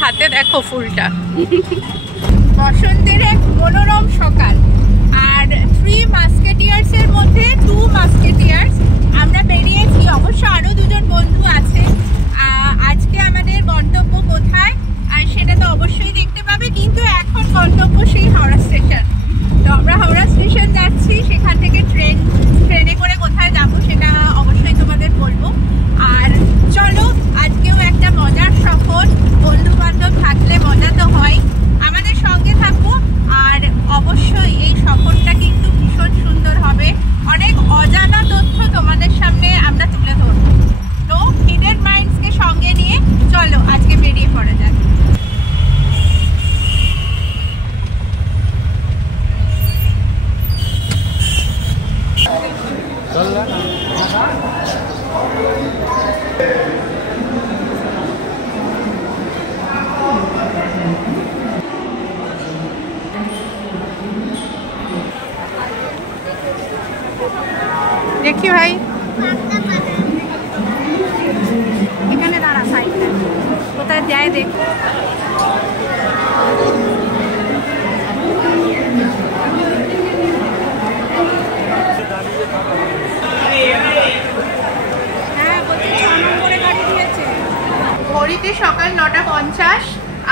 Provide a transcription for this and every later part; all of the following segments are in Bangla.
হাতে দেখো ফুলটা। বসন্তের এক মনোরম সকাল, আর 3 মাস্কেটিয়ার্স এর মধ্যে 2 মাস্কেটিয়ার্স আমরা বেরিয়েছি। অবশ্য আরো 2জন বন্ধু আছে। আজকে আমাদের গন্তব্য কোথায় আর সেটা তো অবশ্যই দেখতে পাবে, কিন্তু এখন গন্তব্য সেই হাওড়া স্টেশন। তো আমরা হাওড়া স্টেশন যাচ্ছি, সেখান থেকে ট্রেনে করে কোথায় যাব সেটা অবশ্যই তোমাদের বলবো। আর চলো, আজকেও একটা মজার সফর, বন্ধু বান্ধব থাকলে মজা তো হয়। আমাদের সঙ্গে থাকবো, আর অবশ্যই এই সফরটা কিন্তু ভীষণ সুন্দর হবে। অনেক অজানা তথ্য তোমাদের সামনে আমরা তুলে ধরবো। তো হিডেন মাইন্ডসকে সঙ্গে নিয়ে চলো আজকে বেরিয়ে পড়া যাক। দেখি ভাই, এখানে দাঁড়া, সাইডে কোথায় যায় দেখ। ঘড়িতে সকাল 9:50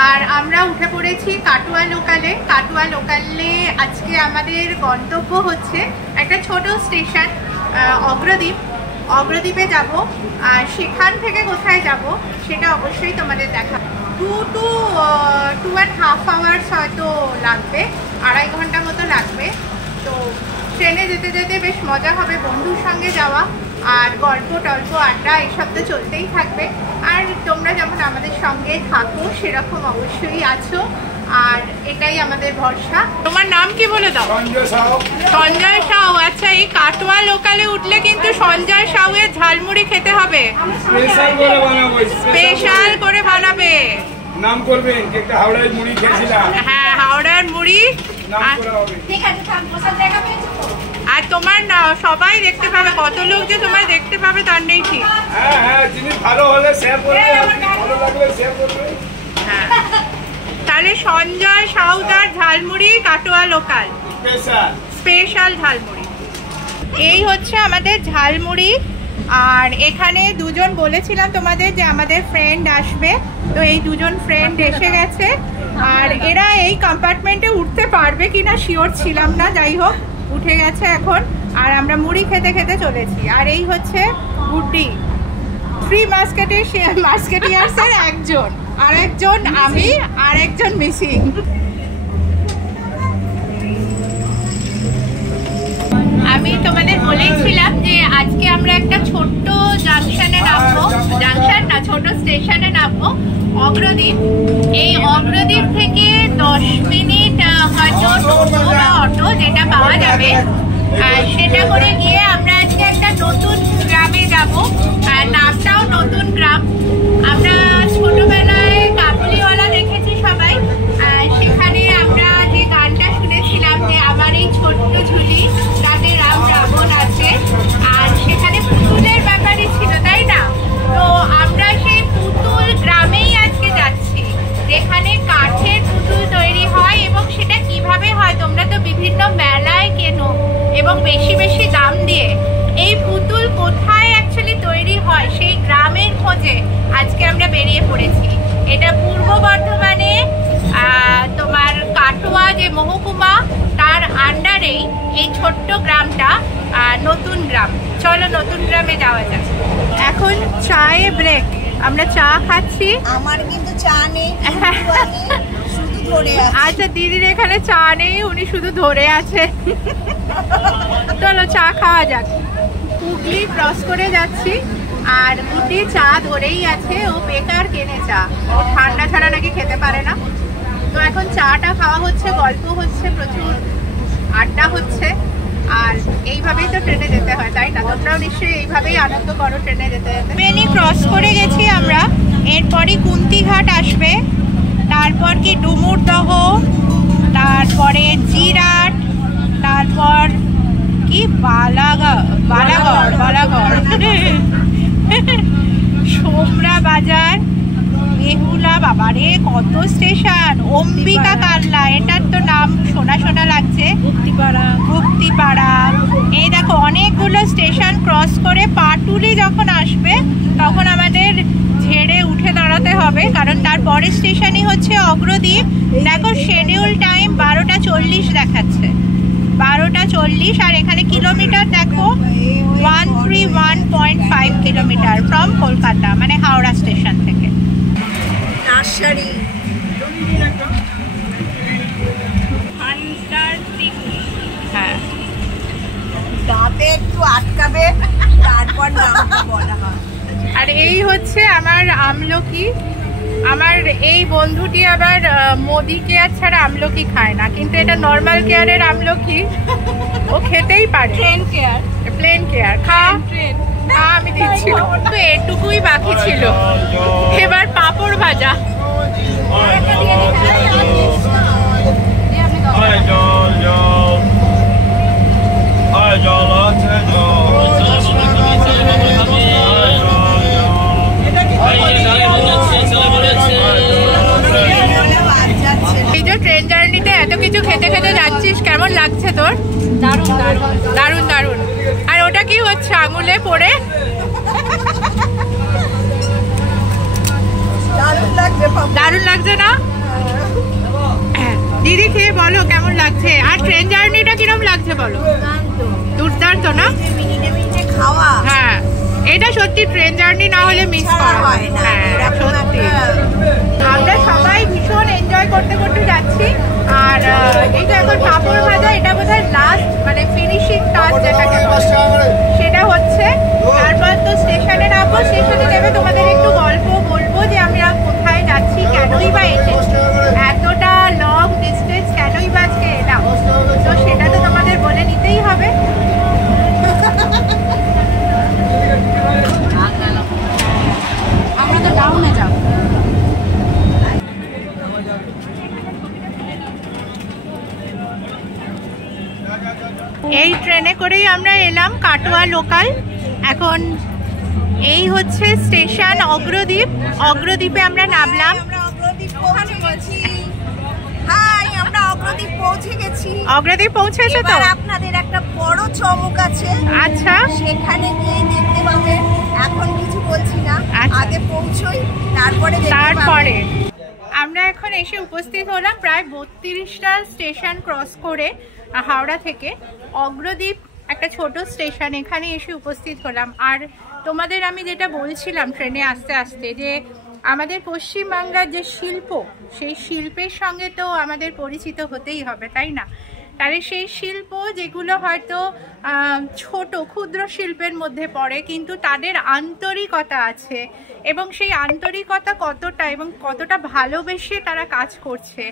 আর আমরা উঠে পড়েছি কাটোয়া লোকালে। কাটোয়া লোকালে আজকে আমাদের গন্তব্য হচ্ছে একটা ছোট স্টেশন অগ্রদ্বীপ। অগ্রদ্বীপে যাব, আর সেখান থেকে কোথায় যাব সেটা অবশ্যই তোমাদের দেখাবো। 2.5 আওয়ার্স হয়তো লাগবে, 2.5 ঘন্টা মতো লাগবে। তো ট্রেনে যেতে যেতে বেশ মজা হবে, বন্ধুর সঙ্গে যাওয়া, আর গল্প টল্প আড্ডা এসব তো চলতেই থাকবে। আর তোমরা যেমন আমাদের সঙ্গে থাকো সেরকম অবশ্যই আছো, আর এটাই আমাদের ভরসা। তোমার নাম কি বলে দাও? সঞ্জয় সাউ। আচ্ছা, এই কাটোয়া লোকালে উঠলে কিন্তু সঞ্জয় সাউ এর ঝালমুড়ি খেতে হবে, স্পেশাল করে বানাবে। নাম করবেন একটা হাওড়ার মুড়ি খেয়েছিলাম। হ্যাঁ, হাওড়ার মুড়ি। ঠিক আছে, আর তোমার না সবাই দেখতে পাবে, কত লোক যে তোমায় দেখতে পাবে তার নেই ঠিক। হ্যাঁ হ্যাঁ, জিনিস ভালো হলে শেয়ার করবে, ভালো লাগলে শেয়ার করবে। হ্যাঁ, তাহলে সঞ্জয় সাউদার ঝালমুড়ি কাটোয়া লোকাল স্পেশাল ঝালমুড়ি। এই হচ্ছে আমাদের ঝালমুড়ি। আর এখানে 2জন বলেছিলাম তোমাদের যে আমাদের ফ্রেন্ড আসবে, তো এই 2জন ফ্রেন্ড এসে গেছে। আর এরা এই কম্পার্টমেন্টে উঠতে পারবে কিনা শিওর ছিলাম না, যাই হোক উঠে গেছে এখন। আর আমরা মুড়ি খেতে খেতে চলেছি। আর এই হচ্ছে গুড্ডি, 3 মাস্কেটিয়ার্সের একজন, আর একজন আমি, আর একজন মিসিং। আমি তোমাদের বলেছিলাম যে আজকে আমরা একটা ছোট্ট জাংশনে নামবো, জাংশন না, ছোট স্টেশনে নামবো, অগ্রদ্বীপ। এই অগ্রদ্বীপ থেকে 10 মিনিট হয়তো টোটো বা অটো যেটা পাওয়া যাবে, সেটা করে গিয়ে আমরা আজকে একটা নতুন গ্রামে যাব। আর নামটাও নতুন গ্রাম। আমরা ছোটবেলায় কাবুলিওয়ালা দেখেছি সবাই, সেখানে আমরা যে গানটা শুনেছিলাম যে আমার এই ছোট্ট ঝুলি তাতে রাম রাবণ আছে, আর সেখানে পুতুলের ব্যাপারই ছিল, তাই না? তো আমরা সেই পুতুল গ্রামেই আজকে যাচ্ছি, যেখানে কাঠের পুতুল তৈরি হয়। এবং সেটা কিভাবে হয় তোমরা তো বিভিন্ন মেলায় কেনো এবং বেশি বেশি দাম দিয়ে। এই পুতুল কোথায় অ্যাকচুয়ালি তৈরি হয় সেই গ্রামের খোঁজে আজকে আমরা বেরিয়ে পড়েছি। এটা পূর্ব বর্ধমানে তোমার কাটোয়া যে মহকুমা তার আন্ডারেই এই ছোট্ট গ্রামটা, নতুন গ্রাম। চলো নতুন গ্রামে যাওয়া যাক। এখন চায়ে ব্রেক, আমরা চা খাচ্ছি। আমার কিন্তু চা নেই, শুধু ধরে আছে। আচ্ছা, দিদির এখানে চা নেই, উনি শুধু ধরে আছে। চলো চা খাওয়া যাক। হুগলি ক্রস করে যাচ্ছি, আর গুড্ডি চা ধরেই আছে। ও বেকার কেনে চা, ও ঠান্ডা ছাড়া নাকি খেতে পারে না। তো এখন চাটা খাওয়া হচ্ছে, গল্প হচ্ছে, প্রচুর আড্ডা হচ্ছে। আর এইভাবেই তো ট্রেনে যেতে হয়, তাই না? তোমরাও নিশ্চয়ই এইভাবেই আনন্দ করো ট্রেনে যেতে যেতে। ট্রেনে ক্রস করে গেছি আমরা, এরপরই কুন্তিঘাট আসবে, তারপর কি ডুমুরদহ, তারপরে জিরাট, তারপর কি বালাগড় সোমরা বাজার, বেহুলা, বাবারে কত স্টেশন, অম্বিকা কারলা, এটার তো নাম শোনা শোনা লাগছে, গুপ্তিপাড়া। এই দেখো অনেকগুলো স্টেশন ক্রস করে পাটুলি যখন আসবে তখন আমাদের ঝেড়ে উঠে দাঁড়াতে হবে, কারণ তার পরের স্টেশনই হচ্ছে অগ্রদ্বীপ। দেখো শিডিউল টাইম 12:40 দেখাচ্ছে, 12:40। আর এখানে কিলোমিটার দেখো 131.5 কিলোমিটার ফ্রম কলকাতা, মানে হাওড়া স্টেশন থেকে। নার্সারি হ্যাঁ, দাঁতে একটু আটকাবে, তারপর নামটা বলা হয়। আর এই হচ্ছে আমার আমলকি। আমার এই বন্ধুটি আবার মোদি কেয়ার ছাড়া আমলকি খায় না, কিন্তু এটা নর্মাল কেয়ারের আমলকি, ও খেতেই পারে। প্লেন কেয়ার খা, আমি দিচ্ছি। তো এটুকুই বাকি ছিল, এবার পাঁপড় ভাজা। এই যে ট্রেন জার্নিতে এত কিছু খেতে খেতে যাচ্ছিস, কেমন লাগছে তোর? দারুণ দারুণ দারুণ দারুণ। আর ওটা কি হচ্ছে আঙুলে পড়ে? দারুণ লাগছে না? দিদি খেয়ে বলো কেমন লাগছে, আর ট্রেন জার্নিটা কিরকম লাগছে বলো? দুর্দান্ত না? হ্যাঁ, এটা সত্যি ট্রেন জার্নি না হলে মিস করা হয় না। হ্যাঁ সত্যি, আমরা সবাই ভীষণ এনজয় করতে করতে যাচ্ছি। আর এই যে এখন পাঁপড় ভাজা, এটা বোধহয় লাস্ট মানে ফিনিশিং টাচ যেটাকে সেটা হচ্ছে। তারপর তো স্টেশনে নামবো, স্টেশনে নেমে তোমাদের একটু গল্প বলবো যে আমরা কোথায় যাচ্ছি, কেনই বা এসেছি, এতটা লং ডিস্টেন্স কেনই বা আজকে এলাম, তো সেটা তো তোমাদের বলে নিতেই হবে। আমরা তো ডাউনে যাব। এই ট্রেনে করেই আমরা এলাম কাটোয়া লোকাল। এখন এই হচ্ছে স্টেশন অগ্রদ্বীপ, অগ্রদ্বীপে আমরা নামলাম। অগ্রদ্বীপ পৌঁছেছে তো? আপনাদের একটা বড় চমক আছে। আচ্ছা, সেখানে গিয়ে দেখতে পাবেন, এখন কিছু বলছি না, আগে পৌঁছই তারপরে। আমরা এখন এসে উপস্থিত হলাম প্রায় 32টা স্টেশন ক্রস করে হাওড়া থেকে। অগ্রদ্বীপ একটা ছোট স্টেশন, এখানে এসে উপস্থিত হলাম। আর তোমাদের আমি যেটা বলছিলাম ট্রেনে আস্তে আস্তে, যে আমাদের পশ্চিমবাংলার যে শিল্প, সেই শিল্পের সঙ্গে তো আমাদের পরিচিত হতেই হবে, তাই না? তাহলে সেই শিল্প যেগুলো হয়তো ছোট ক্ষুদ্র শিল্পের মধ্যে পড়ে, কিন্তু তাদের আন্তরিকতা আছে, এবং সেই আন্তরিকতা কতটা এবং কতটা ভালোবেসে তারা কাজ করছে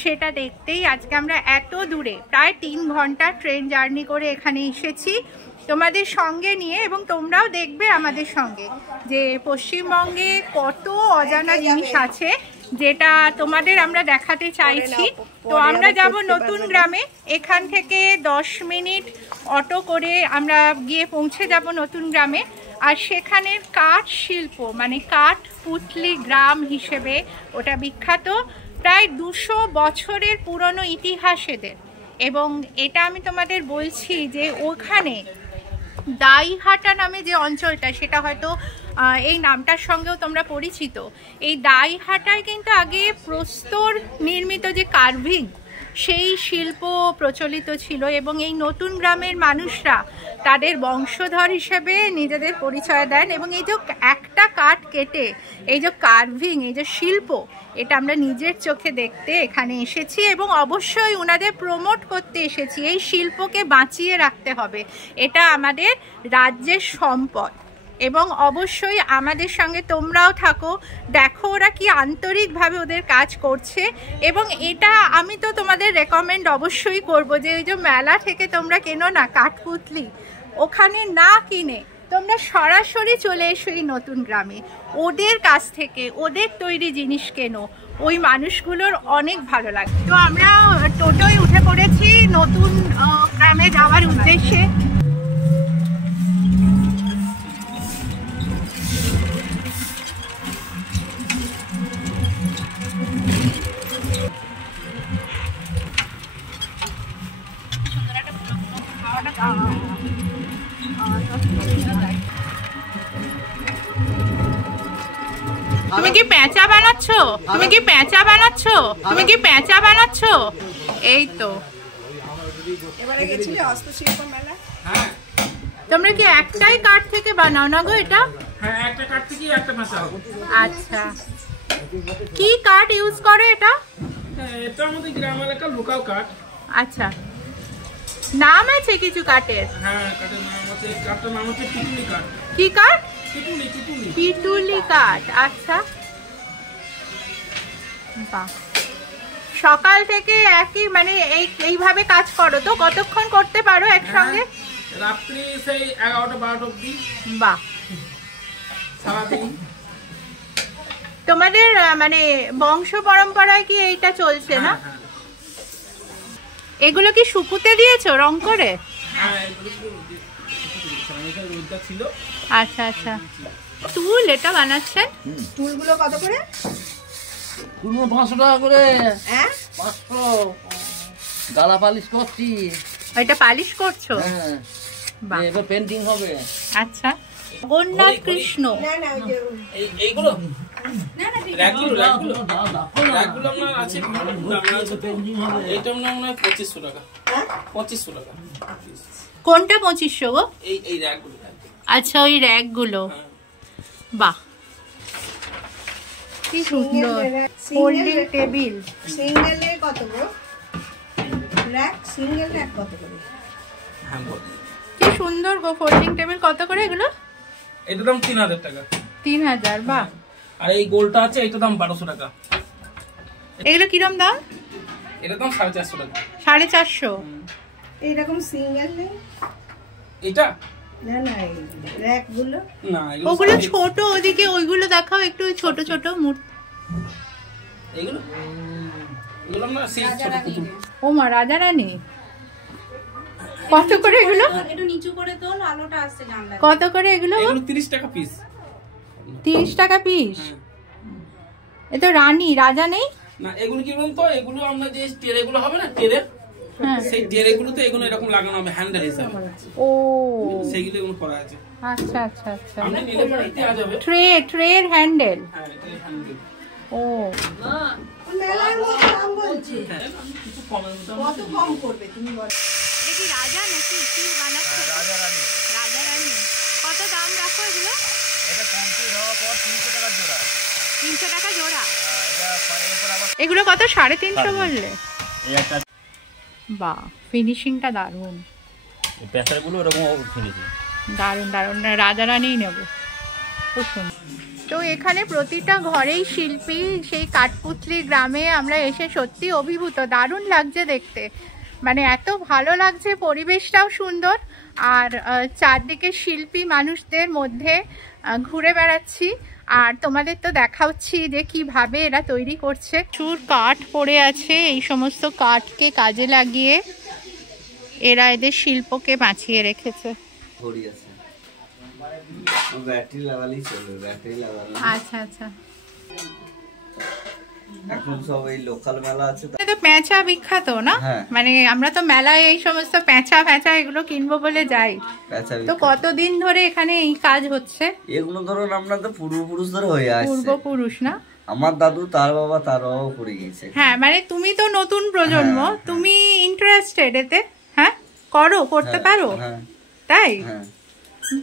সেটা দেখতেই আজকে আমরা এত দূরে প্রায় 3 ঘন্টা ট্রেন জার্নি করে এখানে এসেছি তোমাদের সঙ্গে নিয়ে। এবং তোমরাও দেখবে আমাদের সঙ্গে যে পশ্চিমবঙ্গে কত অজানা জিনিস আছে যেটা তোমাদের আমরা দেখাতে চাইছি। তো আমরা যাব নতুন গ্রামে, এখান থেকে 10 মিনিট অটো করে আমরা গিয়ে পৌঁছে যাব নতুন গ্রামে। আর সেখানের কাঠ শিল্প, মানে কাঠ পুতলি গ্রাম হিসেবে ওটা বিখ্যাত, প্রায় 200 বছরের পুরনো ইতিহাস এদের। এবং এটা আমি তোমাদের বলছি যে ওখানে দাইহাটা নামে যে অঞ্চলটা, সেটা হয়তো এই নামটার সঙ্গেও তোমরা পরিচিত। এই দাইহাটায় কিন্তু আগে প্রস্তর নির্মিত যে কার্ভিং, সেই শিল্প প্রচলিত ছিল। এবং এই নতুন গ্রামের মানুষরা তাদের বংশধর হিসেবে নিজেদের পরিচয় দেন। এবং এই যে একটা কাঠ কেটে এই যে কার্ভিং, এই যে শিল্প, এটা আমরা নিজের চোখে দেখতে এখানে এসেছি এবং অবশ্যই ওনাদের প্রমোট করতে এসেছি। এই শিল্পকে বাঁচিয়ে রাখতে হবে, এটা আমাদের রাজ্যের সম্পদ। এবং অবশ্যই আমাদের সঙ্গে তোমরাও থাকো, দেখো ওরা কি আন্তরিকভাবে ওদের কাজ করছে। এবং এটা আমি তো তোমাদের রেকমেন্ড অবশ্যই করব যে ওই যে মেলা থেকে তোমরা কেনো না কাঠপুতলি, ওখানে না কিনে তোমরা সরাসরি চলে এসো এই নতুন গ্রামে, ওদের কাছ থেকে ওদের তৈরি জিনিস কেনো, ওই মানুষগুলোর অনেক ভালো লাগে। তো আমরা টোটোয় উঠে পড়েছি নতুন গ্রামে যাওয়ার উদ্দেশ্যে। কি পেঁচা বানাচ্ছো? তুমি কি পেঁচা বানাচ্ছো? তুমি কি পেঁচা বানাচ্ছো? এই তো এবারে গেছিলে হস্তশিল্প মেলা। হ্যাঁ তোমরা কি একটাই কাঠ থেকে বানাও না গো এটা? হ্যাঁ একটা কাঠ থেকে একটা পেঁচা হবে। আচ্ছা, কি কাঠ ইউজ করে এটা? এটা আমাদের গ্রাম এলাকার লোকাল কাঠ। আচ্ছা, নাম আছে কিছু কাঠের? হ্যাঁ কাঠের নাম আছে, কাঠটার নাম হচ্ছে পিটুলি কাঠ। কি কাঠ? পিটুলি পিটুলি পিটুলি কাঠ। আচ্ছা, বাহ। সকাল থেকে একই মানে এইভাবে কাজ করো তো? কতক্ষণ করতে পারো একসঙ্গে? রাত্রি সেই 11টা-12টা অবধি। বাহ, সারাদিন। তোমাদের মানে বংশ পরম্পরায় কি এইটা চলছে না? হ্যাঁ এগুলো কি শুকুতে দিয়েছো রং করে? হ্যাঁ এগুলো রোদটা ছিল। আচ্ছা আচ্ছা, টুল এটা বানাচ্ছেন? টুলগুলো কত করে? 500 টাকা করে। হ্যাঁ 500 গালা পালিশ করছি। এটা পালিশ করছো? হ্যাঁ বাহ, এবার পেন্টিং হবে। আচ্ছা। জগন্নাথ কৃষ্ণ। না না ওই যে এইগুলো না না ঠিক র্যাকগুলো আপনার আছে। পেন্টিং হবে। এইটা মনে হয় 2500 টাকা। হ্যাঁ 2500 টাকা। কোনটা 2500 গো? এই র্যাকগুলো। আচ্ছা, ওই র্যাক গুলো। বাহ, কি সুন্দর। Holding table. সিঙ্গেলে কত গো? র্যাক সিঙ্গেল র্যাক কত করে? হ্যাঁ বল। কি সুন্দর গো, ফোল্ডিং টেবিল কত করে এগুলো? এটার দাম 3000 টাকা। 3000। বাহ। আর এই গোলটা আছে, এটার দাম 1200 টাকা। এগুলো কিরম দাম? এটার দাম 450 টাকা। 450? এইরকম সিঙ্গেল নেই? এটা না না এই র্যাক গুলো না, ওগুলো ছোট, ওদিকে ওইগুলো দেখাও একটু, ছোট ছোট মূর্তি। এগুলো না সেই ছোট পুতুল। ও মা, রাজা রানী। কত করে এগুলো? একটু নিচু করে তোল, আলোটা আসছে জানলা। কত করে এগুলো? এগুলো 30 টাকা পিস। 30 টাকা পিস? এ তো রানী, রাজা নেই না। এগুলো কি বলুন তো, এগুলো আমরা যে টেরেগুলো হবে না, টেরে, হ্যাঁ। সেই টেরেগুলোতে এগুলো এরকম লাগানো হবে হ্যান্ডেল হিসাবে। ও সেইগুলো এগুলো করা আছে। আচ্ছা আচ্ছা আচ্ছা, আপনি নিলে পরে দেওয়া যাবে। ট্রের হ্যান্ডেল। হ্যাঁ এটা হ্যান্ডেল। ও মেলার মতো দাম বলছি। কিছু কমের মধ্যে কত কম করবে তুমি বলো? এটা কি রাজা নাকি কি বানাচ্ছে? রাজা রানী। রাজা রানী। কত দাম রাখো এগুলো? এটা কমপ্লিট হওয়ার পর 300 টাকা জোড়া। 300 টাকা জোড়া? এটা পরের উপর আবার এগুলো কত? 350 বললে? এই একটা বাহ, ফিনিশিংটা দারুণ। এই পেছাগুলো এরকম ফিনিশিং। দারুণ দারুণ, রাজা রানীই নেব। খুব সুন্দর। তো এখানে প্রতিটা ঘরেই শিল্পী। সেই কাঠপুতলি গ্রামে আমরা এসে সত্যি অভিভূত। দারুণ লাগছে দেখতে, মানে এত ভালো লাগছে, পরিবেশটাও সুন্দর। আর চারদিকে শিল্পী মানুষদের মধ্যে ঘুরে বেড়াচ্ছি। আর তোমাদের তো দেখাচ্ছি যে কিভাবে এরা তৈরি করছে। প্রচুর কাঠ পড়ে আছে, এই সমস্ত কাঠকে কাজে লাগিয়ে এরা এদের শিল্পকে বাঁচিয়ে রেখেছে। ব্যাটারি লাগালেই চলবে, ব্যাটারি লাগালে। আচ্ছা আচ্ছা, এখন সব এই লোকাল মেলা আছে তো। তো পেঁচা বিখ্যাত না? মানে আমরা তো মেলায় এই সমস্ত পেঁচা এগুলো কিনবো বলে যাই। তো কতদিন ধরে এখানে এই কাজ হচ্ছে? এগুলো ধরুন আমরা তো পূর্বপুরুষ ধরে হয়ে আসছে। পূর্বপুরুষ না? আমার দাদু, তার বাবা, তার বাবা করে গিয়েছে। হ্যাঁ, মানে তুমি তো নতুন প্রজন্ম, তুমি ইন্টারেস্টেড এতে? হ্যাঁ, করতে পারো? তাই?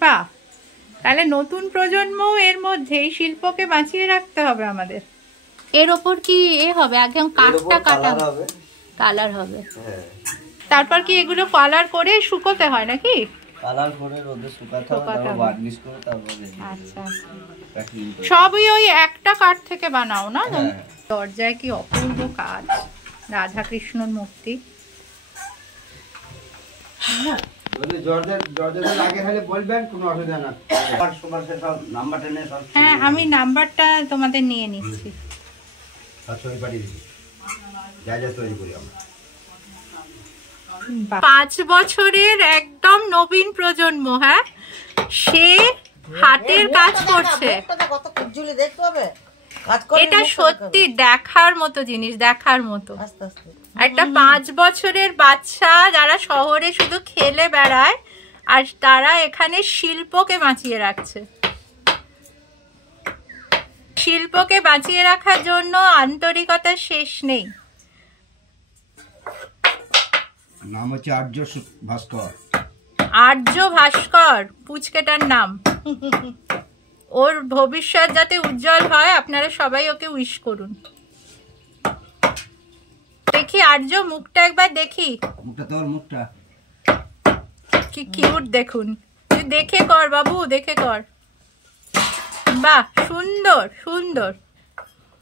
বাহ, তাহলে নতুন প্রজন্ম এর মধ্যে এই শিল্পকে বাঁচিয়ে রাখতে হবে আমাদের। এর ওপর কি হবে? একদম কাঠটা কাটা হবে, কালার হবে। তারপর কি এগুলো কালার করে শুকোতে হয় নাকি? কালার করে রোদে শুকাতে হবে, তারপর বার্নিশ করে তারপরে। আচ্ছা, সবই ওই একটা কাঠ থেকে বানাও না? দরজায় কি অপূর্ব কাজ, রাধা কৃষ্ণর মূর্তি। হ্যাঁ, আমি নাম্বারটা তোমাদের নিয়ে নিচ্ছি। 5 বছরের একদম নবীন প্রজন্ম। হ্যাঁ, সে হাতের কাজ করছে। এটা সত্যি দেখার মতো জিনিস, দেখার মতো। একটা 5 বছরের বাচ্চা যারা শহরে শুধু খেলে বেড়ায়, আর তারা এখানে শিল্পকে বাঁচিয়ে রাখছে। শিল্পকে বাঁচিয়ে রাখার জন্য আন্তরিকতার শেষ নেই। নাম হচ্ছে আর্য ভাস্কর। আর্য ভাস্কর পুচকেটার নাম। ওর ভবিষ্যৎ যাতে উজ্জ্বল হয় আপনারা সবাই ওকে উইশ করুন। দেখি আর্য মুখটা একবার দেখি। মুখটা তোর মুখটা কি কিউট দেখুন। তুই দেখে কর বাবু, দেখে কর। বাহ, সুন্দর সুন্দর,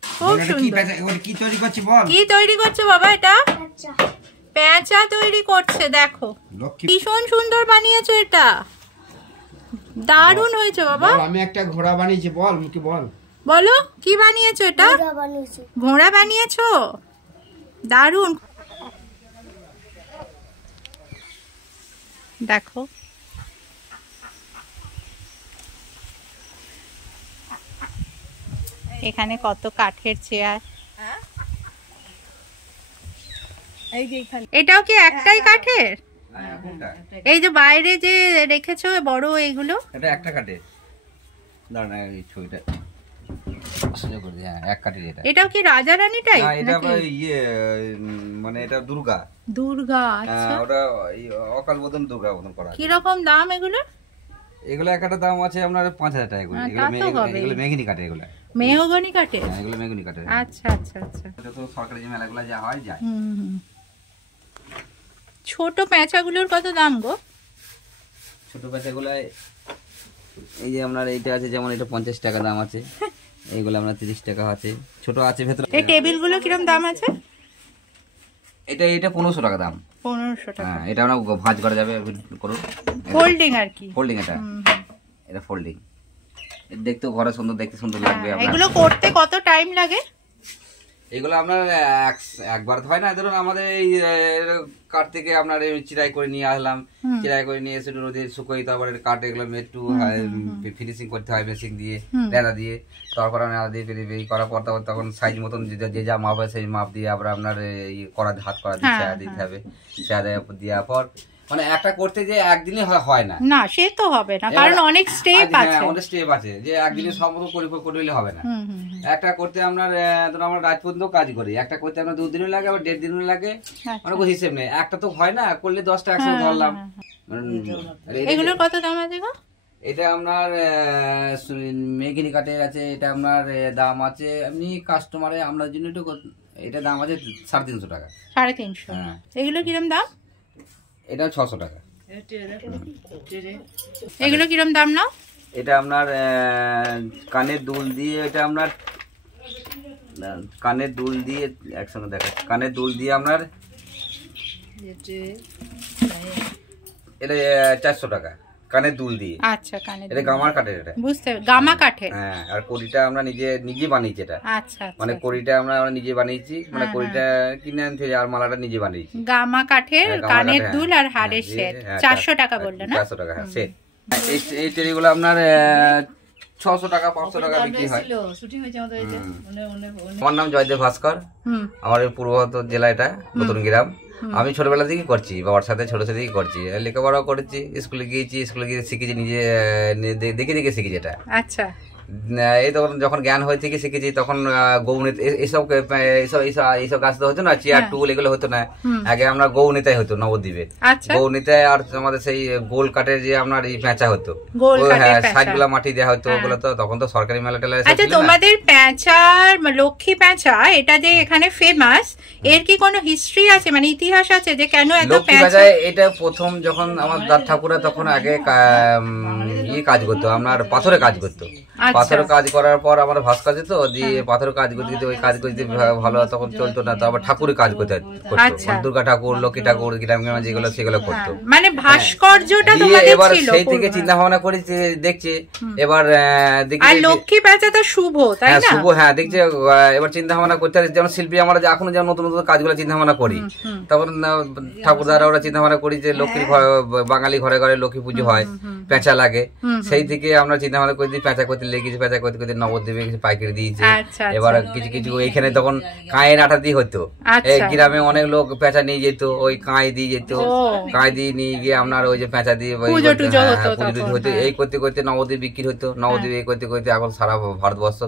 খুব সুন্দর। কি তৈরি করছিস বল? কি তৈরি করছো বাবা? এটা পেঁচা তৈরি করছে। দেখো ভীষণ সুন্দর বানিয়েছো, এটা দারুণ হয়েছে বাবা। আমি একটা ঘোড়া বানিয়েছি, বল মুখে বল। বলো কি বানিয়েছো? এটা ঘোড়া বানিয়েছো, দারুণ। দেখো এখানে কত কাঠের চেয়ার। এটাও কি একটাই কাঠের? এই যে বাইরে যে রেখেছো বড় এইগুলো, এটা একটা কাঠের। দাঁড়া এই ছবিটা সুন্দর করে দিই। এক কাঠের এটা। এটাও কি রাজা রানী টাইপ? না, এটা মানে এটা দুর্গা। দুর্গা, আচ্ছা। ওটা অকাল বোধন দুর্গা বোধন করা। কি রকম দাম এগুলো? এগুলো একটা দাম আছে আপনার 5000 টাকা। এগুলো মেহগনি কাঠে। এগুলো মেহগনি কাঠে? এগুলো মেহগনি কাঠে। আচ্ছা আচ্ছা আচ্ছা। এটা তো সরকারি যে মেলাগুলো যা হয় যায়। ছোট পেঁচাগুলোর কত দাম গো? ছোট পেঁচাগুলো এই যে আপনার এইটা আছে, যেমন এটা 50 টাকা দাম আছে। এইগুলো আপনার 30 টাকা আছে। ছোট আছে ভেতরে। এই টেবিলগুলো কিরকম দাম আছে? এটা 1500 টাকা দাম। 1500 টাকা। হ্যাঁ, এটা আমরা ভাঁজ করা যাবে। করুন ফোল্ডিং আর কি। ফোল্ডিং এটা ফোল্ডিং। দেখতেও ঘরে সুন্দর, দেখতে সুন্দর লাগবে। এগুলো করতে কত টাইম লাগে? এগুলো আপনার একবার হয় না। ধরুন আমাদের এই কাঠ থেকে আপনার চিরাই করে নিয়ে আসলাম, চিরাই করে নিয়ে এসে রোদে শুকোই, তারপরে কাঠ এগুলো একটু ফিনিশিং করতে হয় মেশিন দিয়ে, লেদা দিয়ে। তারপর নেড়া দিয়ে এই করার পর তখন সাইজ মতন যে যা মাপ হয় সেই মাপ দিয়ে আবার আপনার হাত করা দিতে হবে। দেওয়ার পর মানে একটা করতে যে একদিনে হয় না। না, সে তো হবে না, কারণ অনেক স্টেপ আছে। অনেক স্টেপ আছে, যে একদিনে সব মতো করলে হবে না। একটা করতে আপনার ধরুন আমরা রাত পর্যন্ত কাজ করি, একটা করতে আপনার 2 দিনও লাগে, আবার 1.5 দিনও লাগে। মানে কোনো হিসেব নেই। একটা তো হয় না, করলে 10টা একসাথে ধরলাম। এগুলোর কত দাম আছে গো? এটা আপনার মেহগনি কাঠের আছে। এটা আপনার দাম আছে এমনি কাস্টমারে আমরা জন্য একটু, এটা দাম আছে 350 টাকা। 350? এগুলো কিরম দাম? এটা 600 টাকা। এগুলো কিরম দাম নাও? এটা আপনার কানের দুল দিয়ে, এটা আপনার কানের দুল দিয়ে একসঙ্গে দেখা, কানের দুল দিয়ে আপনার এটা 400 টাকা কানের দুল দিয়ে। আচ্ছা, কানের এটা গামার কাঠের। এটা বুঝতে, গামা কাঠের। হ্যাঁ, আর কড়িটা আমরা নিজে বানিয়েছি এটা। আচ্ছা, মানে কড়িটা আমরা নিজে বানিয়েছি, মানে কড়িটা কিনে আনতে, আর মালাটা নিজে বানিয়েছি। গামা কাঠের কানের দুল আর হাড়ের সেট 400 টাকা বললেন না? 400 টাকা, হ্যাঁ সেট। এই টেরিগুলো আপনার 600 টাকা 500 টাকা বিক্রি হয়। আমার নাম জয়দেব ভাস্কর। আমার পূর্ব জেলা, এটা নতুন গ্রাম। আমি ছোটবেলা থেকেই করছি, বাবার সাথে ছোট থেকেই করছি। লেখাপড়াও করেছি, স্কুলে গিয়েছি, স্কুলে গিয়ে শিখেছি, নিজে দেখে দেখে শিখেছি এটা। আচ্ছা। এই তখন যখন জ্ঞান হয়ে থেকে শিখেছি, তখন গৌণিত এইসব গাছ তো হতো না, চেয়ার টুল এগুলো হতো না। আগে আমরা গৌণিতায় হতো নবদ্বীপে। গৌণিতায় আর আমাদের সেই গোল কাঠের যে আপনার এই পেঁচা হতো, সাইড গুলা মাটি দেওয়া হতো, ওগুলো তো তখন তো সরকারি মেলা টেলা। আচ্ছা, তোমাদের পেঁচার লক্ষ্মী পেঁচা এটা যে এখানে ফেমাস, এর কি কোনো হিস্ট্রি আছে, মানে ইতিহাস আছে যে কেন এত পেঁচা? এটা প্রথম যখন আমার দাদ ঠাকুরা তখন আগে কাজ করতো, আপনার পাথরে কাজ করতো। পাথরের কাজ করার পর আমার ভাস্কর যেত, দিয়ে পাথরের কাজ করতে ওই কাজ করতে ভালো তখন চলতো না, তো আবার ঠাকুরের কাজ করতে দুর্গা ঠাকুর, লক্ষ্মী ঠাকুর, গ্রাম গ্রামে যেগুলো সেগুলো করতো। মানে ভাস্কর্যটা তোমাদের ছিল। সেই থেকে চিন্তা ভাবনা করে দেখছি, এবার আর লক্ষ্মী পেঁচা তো শুভ, তাই না? শুভ, হ্যাঁ দেখছি। এবার চিন্তা ভাবনা করতে যেমন শিল্পী আমরা এখনো যেমন নতুন নতুন কাজগুলো চিন্তা ভাবনা করি, তখন ঠাকুরদারা ওরা চিন্তা ভাবনা করি যে লক্ষ্মীর বাঙালি ঘরে ঘরে লক্ষ্মী পুজো হয়, পেঁচা লাগে। সেই থেকে আমরা চিন্তা ভাবনা করে দিই পেঁচা করতে লেগেছি, পেঁচা করতে করতে নবদ্বীপে কিছু পাইকারি দিয়েছে। এবার কিছু কিছু এইখানে তখন কাঁয়ের আটা দিয়ে হতো, এই গ্রামে অনেক লোক পেঁচা নিয়ে যেত, ওই কাঁয় দিয়ে যেত, কাঁয় দিয়ে নিয়ে গিয়ে আপনার ওই যে পেঁচা দিয়ে পুজো টুজো হতো। এই করতে করতে নবদ্বীপ বিক্রি হতো, নবদ্বীপ এই করতে করতে এখন সারা ভারতবর্ষ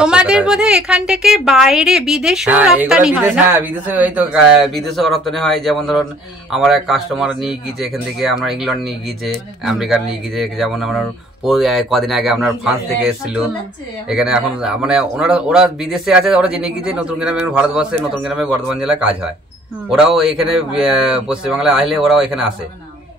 তোমাদের বোধহয় এখান থেকে বাইরে বিদেশেও রপ্তানি হয় না? হ্যাঁ বিদেশে, এই তো বিদেশেও রপ্তানি হয়। যেমন ধরুন আমার এক কাস্টমার নিয়ে গিয়েছে এখান থেকে, আমরা ইংল্যান্ড নিয়ে গিয়েছে, আমেরিকার নিয়ে গিয়েছে। যেমন আমরা কদিন আগে আপনার ফ্রান্স থেকে এসেছিল এখানে। এখন মানে ওরা বিদেশে আছে, ওরা জেনে গিয়েছে নতুন গ্রামে, ভারতবর্ষে নতুন গ্রামে বর্ধমান জেলায় কাজ হয়। ওরাও এখানে পশ্চিমবাংলায় আসলে ওরাও এখানে আসে,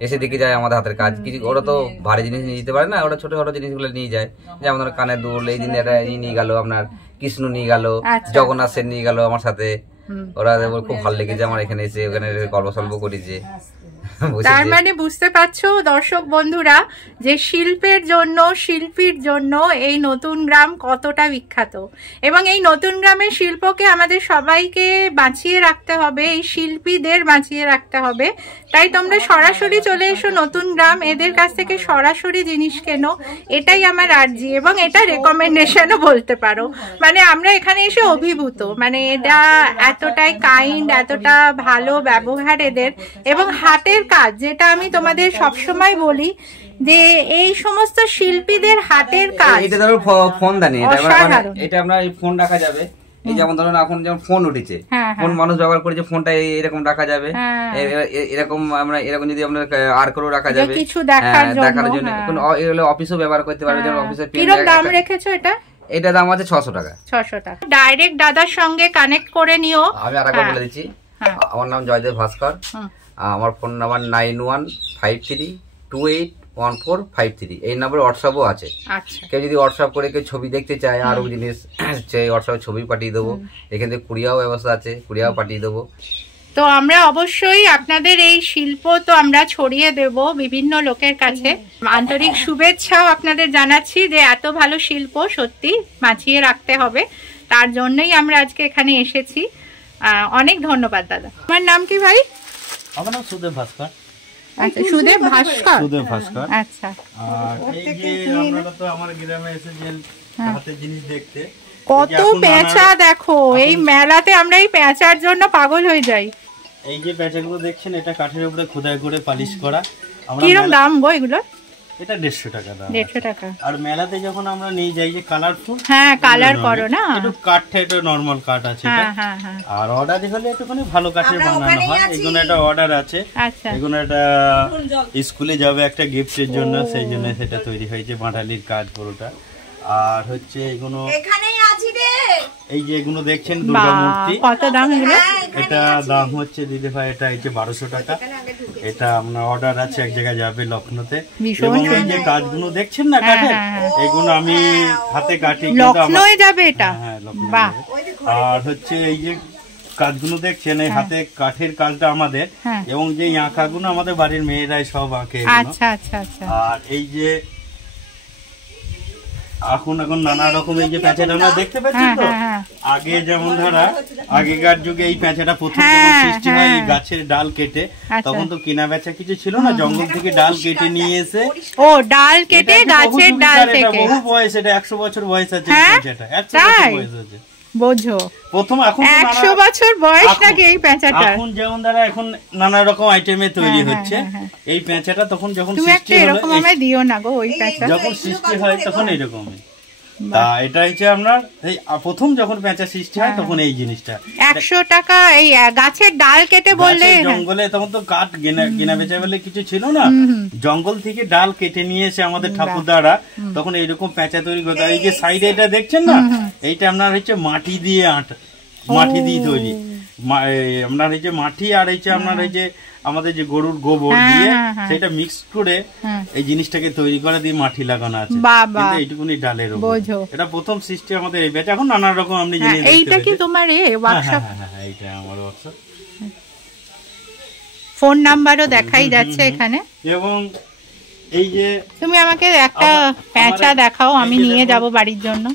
এসে দেখে যায় আমাদের হাতের কাজ। কিছু ওরা তো ভারী জিনিস নিয়ে যেতে পারে না, ওরা ছোট ছোট জিনিসগুলো নিয়ে যায়। যেমন ধর কানের দুল, এই দিন এটা নিয়ে গেল আপনার কৃষ্ণ নিয়ে গেল, জগন্নাথ সেন নিয়ে গেল আমার সাথে। ওরা খুব ভালো লেগেছে আমার এখানে এসে, ওখানে গল্প সল্প করেছে। তার মানে বুঝতে পারছো দর্শক বন্ধুরা যে শিল্পের জন্য, শিল্পীর জন্য এই নতুন গ্রাম কতটা বিখ্যাত, এবং এই নতুন গ্রামের শিল্পকে আমাদের সবাইকে বাঁচিয়ে রাখতে হবে, এই শিল্পীদের বাঁচিয়ে রাখতে হবে। তাই তোমরা সরাসরি চলে এসো নতুন গ্রাম, এদের কাছ থেকে সরাসরি জিনিস কেনো, এটাই আমার আর্জি, এবং এটা রেকমেন্ডেশনও বলতে পারো। মানে আমরা এখানে এসে অভিভূত, মানে এটা এতটাই কাইন্ড, এতটা ভালো ব্যবহার এদের, এবং হাতের কাজ, যেটা আমি তোমাদের সবসময় বলি যে এই সমস্ত শিল্পীদের হাতের কাজ। এটা ধরো ফোন দানি, এটা আপনার ফোন রাখা যাবে। এই যেমন ধরুন এখন যেমন ফোন উঠেছে, ফোন মানুষ ব্যবহার করেছে, ফোনটা এরকম রাখা যাবে, এরকম আমরা এরকম যদি আপনার আর করে রাখা যাবে কিছু দেখার জন্য। এগুলো অফিসও ব্যবহার করতে পারবে। যেমন অফিসে কিরকম দাম রেখেছো এটা? এটা দাম আছে 600 টাকা। 600 টাকা। ডাইরেক্ট দাদার সঙ্গে কানেক্ট করে নিও। আমি আরেকবার বলে দিচ্ছি, আমার নাম জয়দেব ভাস্কর, আমার ফোন নাম্বার 9153281453। এই নাম্বারে হোয়াটসঅ্যাপও আছে। কেউ যদি হোয়াটসঅ্যাপ করে কেউ ছবি দেখতে চায়, আরো জিনিস সেই হোয়াটসঅ্যাপে ছবি পাঠিয়ে দেবো। এখান থেকে কুরিয়াও ব্যবস্থা আছে, কুরিয়াও পাঠিয়ে দেবো। তো আমরা অবশ্যই আপনাদের এই শিল্প তো আমরা ছড়িয়ে দেব বিভিন্ন লোকের কাছে। আন্তরিক শুভেচ্ছাও আপনাদের জানাচ্ছি যে এত ভালো শিল্প সত্যি বাঁচিয়ে রাখতে হবে, তার জন্যই আমরা আজকে এখানে এসেছি। অনেক ধন্যবাদ দাদা। আমার নাম কি ভাই? আমার নাম সুদেব ভাস্কর। আচ্ছা, সুদেব ভাস্কর। সুদেব ভাস্কর। আচ্ছা, আর এই যে আপনারা তো আমার গ্রামে এসেছেন হাতের জিনিস দেখতে, কত পেঁচা দেখো, এই মেলাতে আমরা এই পেঁচার জন্য পাগল হয়ে যাই। এই যে পেঁচাগুলো দেখছেন, এটা কাঠের উপরে খোদাই করে পালিশ করা। কিরকম দাম গো এগুলো? এটা 150 টাকা দাম। 150 টাকা। আর মেলাতে যখন আমরা নিয়ে যাই যে কালারফুল, হ্যাঁ কালার করো না, একটু কাঠটা এটা নরমাল কাঠ আছে এটা। আর অর্ডার দিলে একটুখানি ভালো কাঠের বানানো হয়। এগুলো একটা অর্ডার আছে। আচ্ছা, এগুলো একটা স্কুলে যাবে একটা গিফটের জন্য, সেই জন্য সেটা তৈরি হয়েছে বাটালির কাজ পুরোটা। আর হচ্ছে এগুলো এখানেই আছি রে, এই যে এগুলো দেখছেন দুর্গা মূর্তি। কত দাম এগুলো? এটা দাম হচ্ছে দিদি ভাই, এটা হচ্ছে 1200 টাকা। এটা আপনার অর্ডার আছে, এক জায়গায় যাবে লখনৌতে। এবং এই যে কাজগুলো দেখছেন না কাঠের, এগুলো আমি হাতে কাটি। লখনৌয়ে যাবে এটা? হ্যাঁ লখনৌ। আর হচ্ছে এই যে কাজগুলো দেখছেন, এই হাতে কাঠের কাজটা আমাদের, এবং যে আঁকাগুলো আমাদের বাড়ির মেয়েরাই সব আঁকে। আচ্ছা আচ্ছা আচ্ছা। আর এই যে এখন নানা রকম এই যে প্যাঁচাটা আমরা দেখতে পাচ্ছি তো, আগে যেমন ধরা আগেকার যুগে এই প্যাঁচাটা প্রথম যখন সৃষ্টি হয় এই গাছের ডাল কেটে, তখন তো কেনা বেচা কিছু ছিল না, জঙ্গল থেকে ডাল কেটে নিয়ে এসে, ও ডাল কেটে গাছের ডাল থেকে, বহু বয়স, এটা 100 বছর বয়স আছে প্যাঁচাটা, 100 বছর বয়স আছে। বোঝো, প্রথম এখন 100 বছর বয়স নাকি এই প্যাঁচাটা? এখন যেমন ধরা এখন নানা রকম আইটেমে তৈরি হচ্ছে এই প্যাঁচাটা, তখন যখন সৃষ্টি হলো, এরকম আমায় দিও না গো ওই প্যাঁচা, যখন সৃষ্টি হয় তখন এরকমই। তা এটা হচ্ছে আপনার এই প্রথম যখন পেঁচা সৃষ্টি হয় তখন এই জিনিসটা 100 টাকা। এই গাছের ডাল কেটে বললে, জঙ্গলে তখন তো কাঠ কেনা বেচা বলে কিছু ছিল না, জঙ্গল থেকে ডাল কেটে নিয়ে এসে আমাদের ঠাকুরদারা তখন এইরকম পেঁচা তৈরি করতে। এই যে সাইডে এটা দেখছেন না, এইটা আপনার হচ্ছে মাটি দিয়ে মাটি দিয়ে তৈরি, আপনার এই যে মাটি আর এই যে আপনার এই যে আমাদের যে গরুর গোবর দিয়ে সেটা মিক্স করে এই জিনিসটাকে তৈরি করে দিয়ে মাটি লাগানো আছে, কিন্তু এইটুকুনি ডালের উপর। এটা প্রথম সৃষ্টি আমাদের এই ব্যাচ। এখন নানা রকম আপনি জিনিস দেখতে পাচ্ছেন। এইটা কি তোমার ওয়ার্কশপ? হ্যাঁ, এইটা আমার ওয়ার্কশপ। ফোন নাম্বারও দেখাই যাচ্ছে এখানে। এবং এই যে তুমি আমাকে একটা প্যাঁচা দেখাও, আমি নিয়ে যাব বাড়ির জন্য।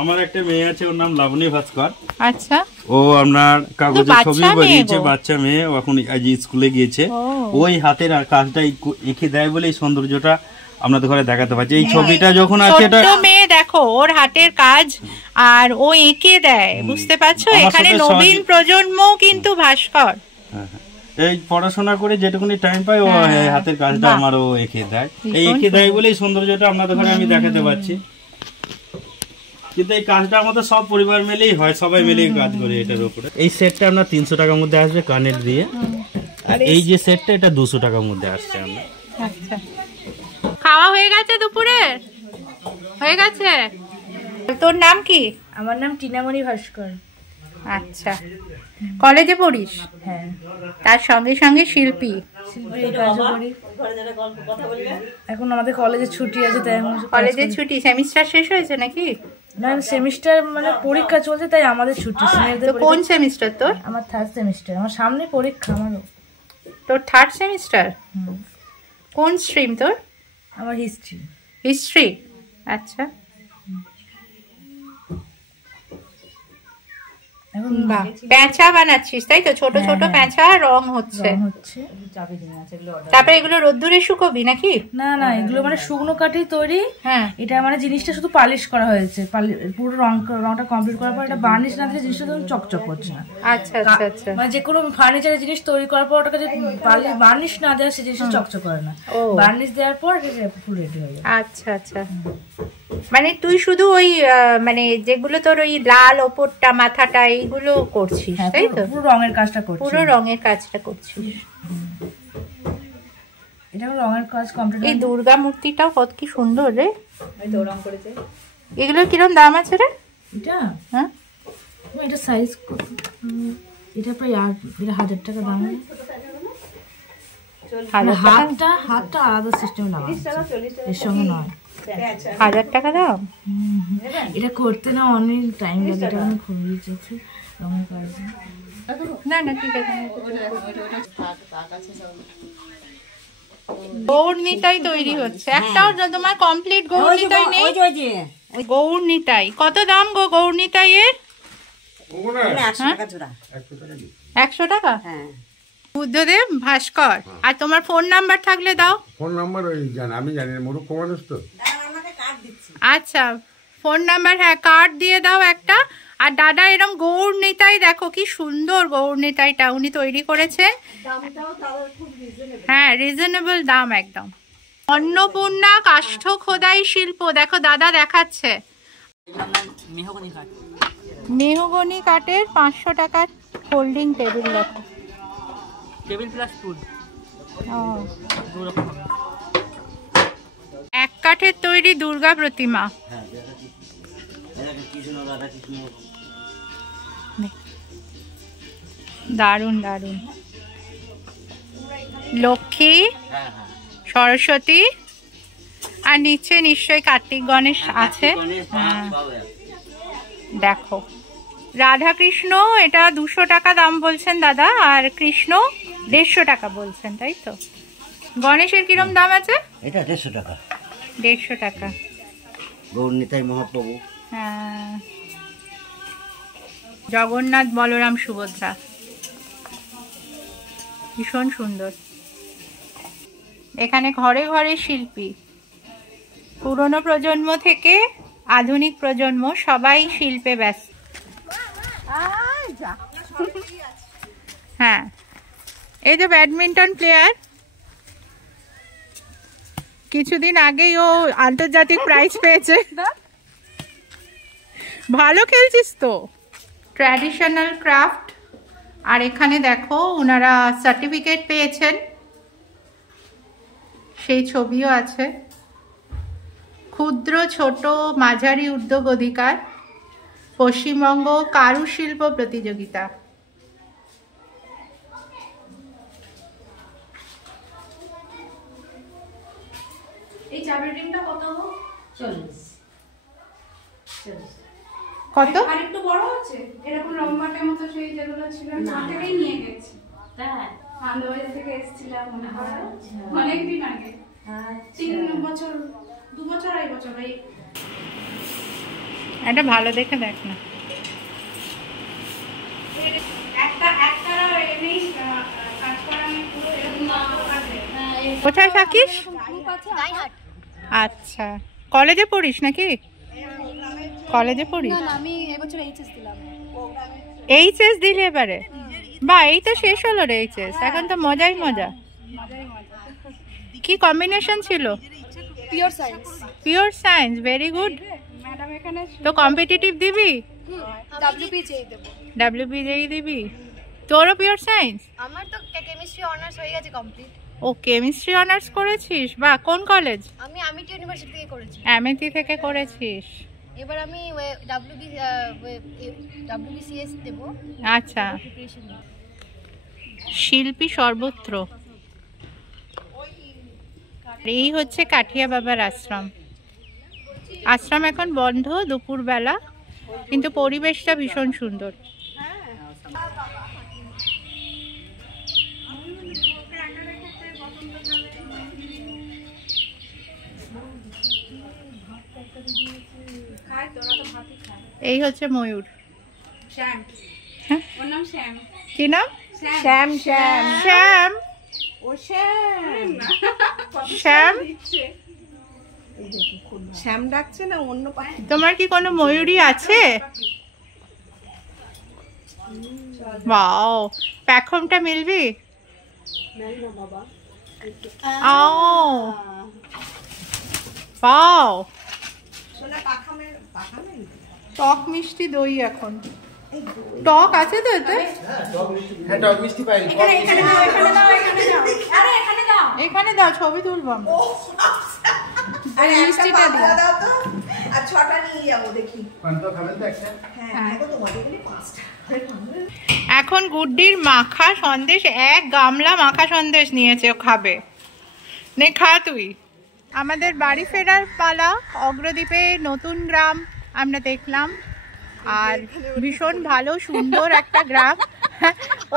আমার একটা মেয়ে আছে, ওর নাম লাবণী ভাস্কর। আচ্ছা, ও আপনার কাগজে ছবি বানিয়েছে, বাচ্চা মেয়ে, এখন আজ স্কুলে গিয়েছে। ওই হাতের কাজটা এঁকে দেয় বলে এই সৌন্দর্যটা আপনাদের ঘরে দেখাতে পারছি। এই ছবিটা যখন আছে এটা ছোট মেয়ে দেখো ওর হাতের কাজ আর ও এঁকে দেয়, বুঝতে পারছো? এখানে নবীন প্রজন্মও কিন্তু ভাস্কর। এই পড়াশোনা করে যেটুকুনি টাইম পাই ও হাতের কাজটা আমারও এঁকে দেয়। এই এঁকে দেয় বলেই সৌন্দর্যটা আপনাদের ঘরে আমি দেখাতে পারছি। কিন্তু এই কাজটা আমাদের সব পরিবার মিলেই হয়, সবাই মিলেই কাজ করে এটার উপরে। এই সেটটা আপনার 300 টাকার মধ্যে আসবে কানের দিয়ে, আর এই যে সেটটা এটা 200 টাকার মধ্যে আসছে। আমরা আচ্ছা, খাওয়া হয়ে গেছে দুপুরে? হয়ে গেছে। তোর নাম কি? আমার নাম টিনামণি ভাস্কর। আচ্ছা, কলেজে পড়িস? হ্যাঁ। তার সঙ্গে সঙ্গে শিল্পী? এখন আমাদের কলেজে ছুটি আছে, তাই কলেজের ছুটি, সেমিস্টার শেষ হয়েছে নাকি? না, সেমিস্টার মানে পরীক্ষা চলছে, তাই আমাদের ছুটি। তো কোন সেমিস্টার তোর? আমার 3rd সেমিস্টার। আমার সামনে পরীক্ষা। আমারও। তোর 3rd সেমিস্টার? কোন স্ট্রিম তোর? আমার হিস্ট্রি। হিস্ট্রি, আচ্ছা। এখন প্যাঁচা বানাচ্ছিস তাই তো? ছোট ছোট প্যাঁচা রং হচ্ছে। তারপরে এগুলো রোদ্দুরে শুকোবি নাকি? না না, এগুলো মানে শুকনো কাঠেই তৈরি। হ্যাঁ, এটা মানে জিনিসটা শুধু পালিশ করা হয়েছে। পুরো রংটা কমপ্লিট করার পর এটা বার্নিশ না দিলে জিনিসটা তখন চকচক করছে না। আচ্ছা আচ্ছা আচ্ছা। মানে যে কোনো ফার্নিচারের জিনিস তৈরি করার পর ওটাকে বার্নিশ না দেওয়া সেই জিনিসটা চকচক করে না। বার্নিশ দেওয়ার পর এটা ফুল রেডি হয়ে যায়। আচ্ছা আচ্ছা। মানে তুই শুধু ওই মানে যেগুলো তোর ওই লাল ওপরটা মাথাটা এইগুলো করছিস তাই তো? পুরো রঙের কাজটা করছিস? পুরো রঙের কাজটা করছিস। এটা রঙের কাজ কমপ্লিট। এই দুর্গা মূর্তিটাও কত কি সুন্দর রে। এই তো রং করেছে। এগুলোর কিরকম দাম আছে রে? এটা হ্যাঁ, এটা সাইজ এটা প্রায় 1000 টাকা দাম। হাতটা আলাদা সিস্টেম না, এর সঙ্গে নয়। 1000 টাকা দাম? এটা করতে না অনেক টাইম লাগে। এটা আমি খুলে দিয়েছি রঙের কাজ। না না, ঠিক আছে। গৌরনিতাই তৈরি হচ্ছে। একটাও তোমার কমপ্লিট গৌরনিতাই নেই? গৌরনিতাই কত দাম গো? গৌরনিতাই এর 100 টাকা? বুদ্ধদেব ভাস্কর। আর তোমার ফোন নাম্বার থাকলে দাও। ফোন নাম্বার আমি জানি না, মূর্খ মানুষ তো। আচ্ছা, ফোন নাম্বার, হ্যাঁ কার্ড দিয়ে দাও একটা। আর দাদা এরকম গৌরনিতাই দেখো কি সুন্দর গৌরনিতাইটা উনি তৈরি করেছেন। হ্যাঁ, রিজনেবল দাম একদম। অন্নপূর্ণা কাষ্ঠ খোদাই শিল্প দেখো দাদা দেখাচ্ছে। মেহগনি কাঠের 500 টাকার ফোল্ডিং টেবিল দেখো। টেবিল প্লাস টুল। এক কাঠের তৈরি দুর্গা প্রতিমা। দারুণ দারুণ। লক্ষ্মী, সরস্বতী, আর নিচে নিশ্চয়ই কার্তিক গণেশ আছে। দেখো রাধা কৃষ্ণ, এটা 200 টাকা দাম বলছেন দাদা, আর কৃষ্ণ 150 টাকা বলছেন তাই তো? গণেশের কিরম দাম আছে? এটা 150 টাকা। 150 টাকা। গৌরনিতাই মহাপ্রভু। হ্যাঁ, জগন্নাথ বলরাম সুভদ্রা, ভীষণ সুন্দর। এখানে ঘরে ঘরে শিল্পী, পুরনো প্রজন্ম থেকে আধুনিক প্রজন্ম সবাই শিল্পে ব্যস্ত। হ্যাঁ, এই যে ব্যাডমিন্টন প্লেয়ার, কিছুদিন আগেই ও আন্তর্জাতিক প্রাইজ পেয়েছে। ভালো খেলছিস তো। ট্র্যাডিশনাল ক্রাফট, আর এখানে দেখো ওনারা সার্টিফিকেট পেয়েছেন, সেই ছবিও আছে। ক্ষুদ্র ছোট মাঝারি উদ্যোগ অধিকার, পশ্চিমবঙ্গ কারুশিল্প প্রতিযোগিতা। এই চাবিটা কত? 40। কত? আর একটু বড় আছে এরকম লম্বাটার মতো, সেই যেগুলো ছিল না থেকেই নিয়ে গেছি। তাই আন্দাবাজার থেকে এসেছিলাম মনে হয় অনেকদিন আগে, 3 বছর 2 বছর 2.5 বছর। এই এটা ভালো দেখে দেখ না। একটা এনেই কাজ করা আমি পুরো এরকম আছে। কোথায় থাকিস? আচ্ছা, কলেজে পড়িস নাকি? কলেজে পড়িস? না আমি এবছর এইচএস দিলাম। এইচএস দিলে এবারে? বা এই তো শেষ হলো রে এইচএস, এখন তো মজাই মজা। কি কম্বিনেশন ছিল? Pure science. Pure science, very good. Madam এখানে তো কম্পিটিটিভ দিবি? ডব্লিউপিজেই দেব। ডব্লিউপিজেই দিবি? তোরও পিওর সায়েন্স? আমার তো কেমিস্ট্রি অনার্স হয়ে গেছে কমপ্লিট। ও কেমিস্ট্রি অনার্স করেছিস, বা কোন কলেজ? আমি আমিটি ইউনিভার্সিটি থেকে করেছি। আমেথি থেকে করেছিস? এবার আমি ডব্লিউবিসিএস দেব। আচ্ছা, শিল্পী সর্বত্র। এই হচ্ছে কাঠিয়া বাবার আশ্রম। আশ্রম এখন বন্ধ দুপুরবেলা, কিন্তু পরিবেশটা ভীষণ সুন্দর। এই হচ্ছে ময়ূর। শ্যাম। হ্যাঁ, ওর নাম শ্যাম। কি নাম? শ্যাম শ্যাম শ্যাম। ও শ্যাম শ্যাম শ্যাম ডাকছে না অন্য পাখি? তোমার কি কোনো ময়ূরী আছে? ওয়াও, প্যাখমটা মিলবি? আও পাও। টক মিষ্টি দই এখন। টক আছে তো এতে? এখানে দাও, ছবি তুলবো আমরা। আরে মিষ্টিটা দাও তো, আর 6টা নিয়ে যাবো দেখি। হ্যাঁ তোমাদের বলি 5টা। এখন গুড্ডির মাখা সন্দেশ, এক গামলা মাখা সন্দেশ নিয়েছে, ও খাবে। নে খা তুই। আমাদের বাড়ি ফেরার পালা। অগ্রদ্বীপে নতুন গ্রাম আমরা দেখলাম, আর ভীষণ ভালো সুন্দর একটা গ্রাম।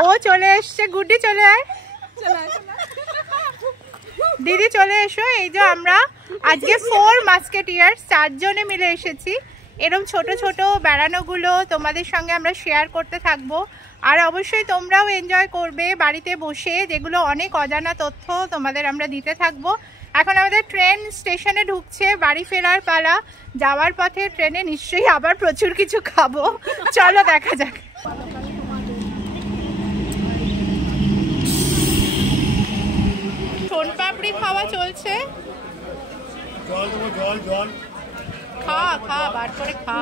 ও চলে এসছে, গুড্ডি চলে আয়, দিদি চলে এসো। এই যে আমরা আজকে 4 মাস্কেটিয়ার্স 4 জনে মিলে এসেছি। এরকম ছোট ছোট বেড়ানোগুলো তোমাদের সঙ্গে আমরা শেয়ার করতে থাকবো, আর অবশ্যই তোমরাও এনজয় করবে বাড়িতে বসে, যেগুলো অনেক অজানা তথ্য তোমাদের আমরা দিতে থাকবো। এখন আমাদের ট্রেন স্টেশনে ঢুকছে, বাড়ি ফেরার পালা। যাওয়ার পথে ট্রেনে নিশ্চয়ই আবার প্রচুর কিছু খাবো, চলো দেখা যাক। সোনপাপড়ি খাওয়া চলছে। খা খা, বার করে খা।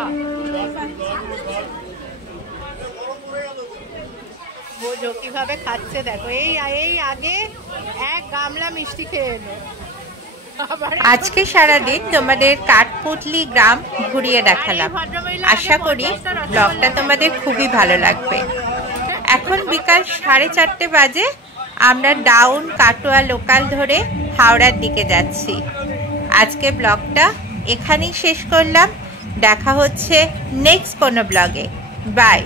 ও কিভাবে খাচ্ছে দেখো, এই আগে এক গামলা মিষ্টি খেয়ে এলো। আজকে সারাদিন তোমাদের কাঠপুতলি গ্রাম ঘুরিয়ে দেখালাম। আশা করি ব্লগটা তোমাদের খুবই ভালো লাগবে। এখন বিকাল 4:30 বাজে। আমরা ডাউন কাটোয়া লোকাল ধরে হাওড়ার দিকে যাচ্ছি। আজকে ব্লগটা এখানেই শেষ করলাম। দেখা হচ্ছে নেক্সট কোনো ব্লগে। বাই।